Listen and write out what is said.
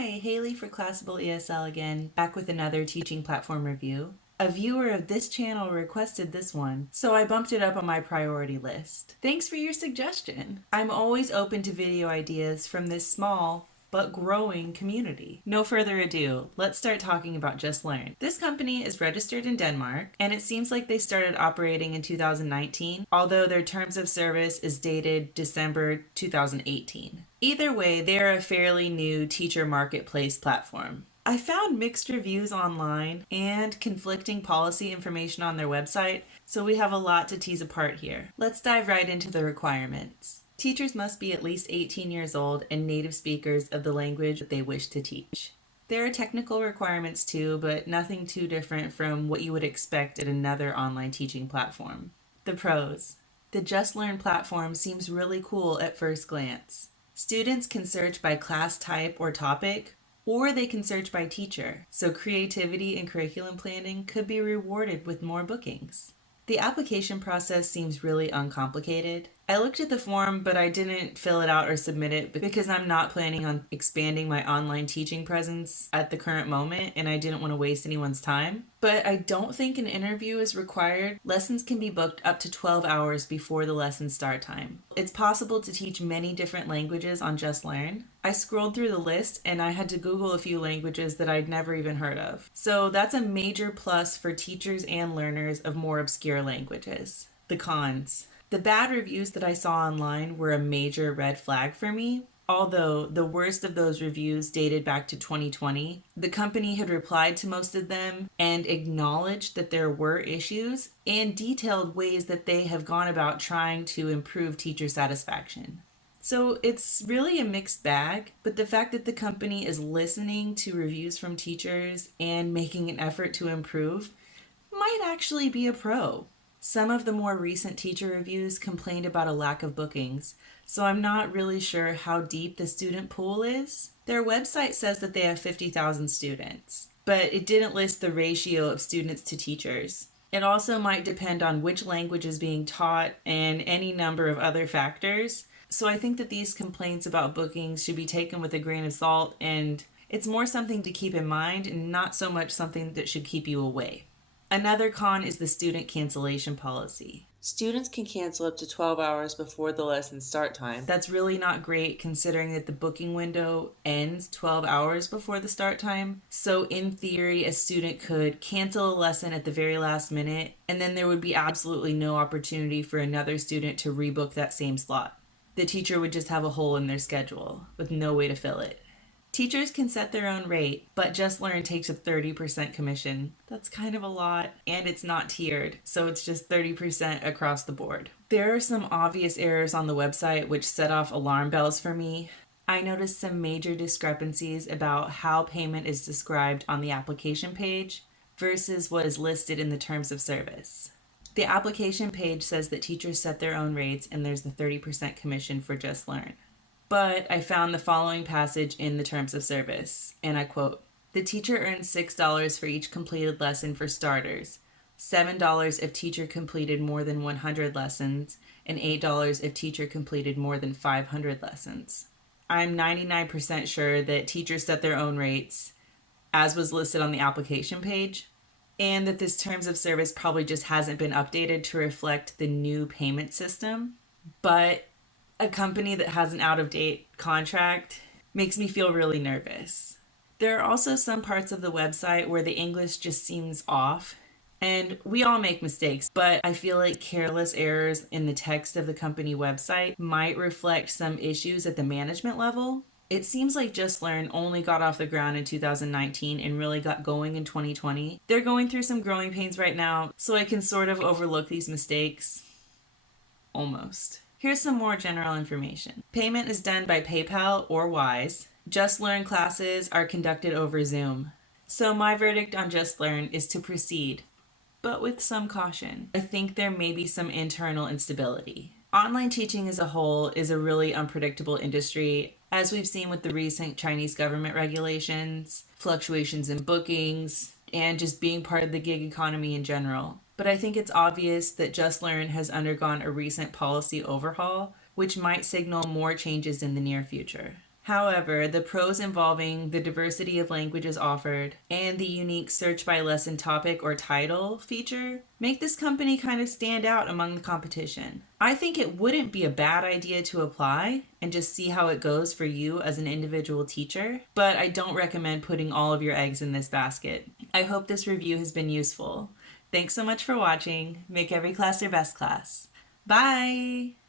Hi, Haley for Classical ESL again, back with another teaching platform review. A viewer of this channel requested this one, so I bumped it up on my priority list. Thanks for your suggestion. I'm always open to video ideas from this small but growing community. No further ado, let's start talking about JustLearn. This company is registered in Denmark, and it seems like they started operating in 2019, although their terms of service is dated December 2018. Either way, they're a fairly new teacher marketplace platform. I found mixed reviews online and conflicting policy information on their website, so we have a lot to tease apart here. Let's dive right into the requirements. Teachers must be at least 18 years old and native speakers of the language that they wish to teach. There are technical requirements too, but nothing too different from what you would expect at another online teaching platform. The pros. The JustLearn platform seems really cool at first glance. Students can search by class type or topic, or they can search by teacher, so creativity and curriculum planning could be rewarded with more bookings. The application process seems really uncomplicated. I looked at the form, but I didn't fill it out or submit it because I'm not planning on expanding my online teaching presence at the current moment, and I didn't want to waste anyone's time. But I don't think an interview is required. Lessons can be booked up to 12 hours before the lesson start time. It's possible to teach many different languages on JustLearn. I scrolled through the list and I had to Google a few languages that I'd never even heard of. So that's a major plus for teachers and learners of more obscure languages. The cons. The bad reviews that I saw online were a major red flag for me. Although the worst of those reviews dated back to 2020, the company had replied to most of them and acknowledged that there were issues and detailed ways that they have gone about trying to improve teacher satisfaction. So it's really a mixed bag, but the fact that the company is listening to reviews from teachers and making an effort to improve might actually be a pro. Some of the more recent teacher reviews complained about a lack of bookings, so I'm not really sure how deep the student pool is. Their website says that they have 50,000 students, but it didn't list the ratio of students to teachers. It also might depend on which language is being taught and any number of other factors. So I think that these complaints about bookings should be taken with a grain of salt, and it's more something to keep in mind and not so much something that should keep you away. Another con is the student cancellation policy. Students can cancel up to 12 hours before the lesson start time. That's really not great considering that the booking window ends 12 hours before the start time. So in theory, a student could cancel a lesson at the very last minute, and then there would be absolutely no opportunity for another student to rebook that same slot. The teacher would just have a hole in their schedule with no way to fill it. Teachers can set their own rate, but JustLearn takes a 30% commission. That's kind of a lot, and it's not tiered, so it's just 30% across the board. There are some obvious errors on the website which set off alarm bells for me. I noticed some major discrepancies about how payment is described on the application page versus what is listed in the terms of service. The application page says that teachers set their own rates and there's the 30% commission for JustLearn. But I found the following passage in the terms of service, and I quote, "The teacher earns $6 for each completed lesson for starters, $7 if teacher completed more than 100 lessons, and $8 if teacher completed more than 500 lessons." I'm 99% sure that teachers set their own rates, as was listed on the application page, and that this terms of service probably just hasn't been updated to reflect the new payment system. But a company that has an out-of-date contract makes me feel really nervous. There are also some parts of the website where the English just seems off. And we all make mistakes, but I feel like careless errors in the text of the company website might reflect some issues at the management level. It seems like JustLearn only got off the ground in 2019 and really got going in 2020. They're going through some growing pains right now, so I can sort of overlook these mistakes. Almost. Here's some more general information. Payment is done by PayPal or Wise. JustLearn classes are conducted over Zoom. So my verdict on JustLearn is to proceed, but with some caution. I think there may be some internal instability. Online teaching as a whole is a really unpredictable industry, as we've seen with the recent Chinese government regulations, fluctuations in bookings, and just being part of the gig economy in general. But I think it's obvious that JustLearn has undergone a recent policy overhaul, which might signal more changes in the near future. However, the pros involving the diversity of languages offered and the unique search by lesson topic or title feature make this company kind of stand out among the competition. I think it wouldn't be a bad idea to apply and just see how it goes for you as an individual teacher, but I don't recommend putting all of your eggs in this basket. I hope this review has been useful. Thanks so much for watching. Make every class your best class. Bye!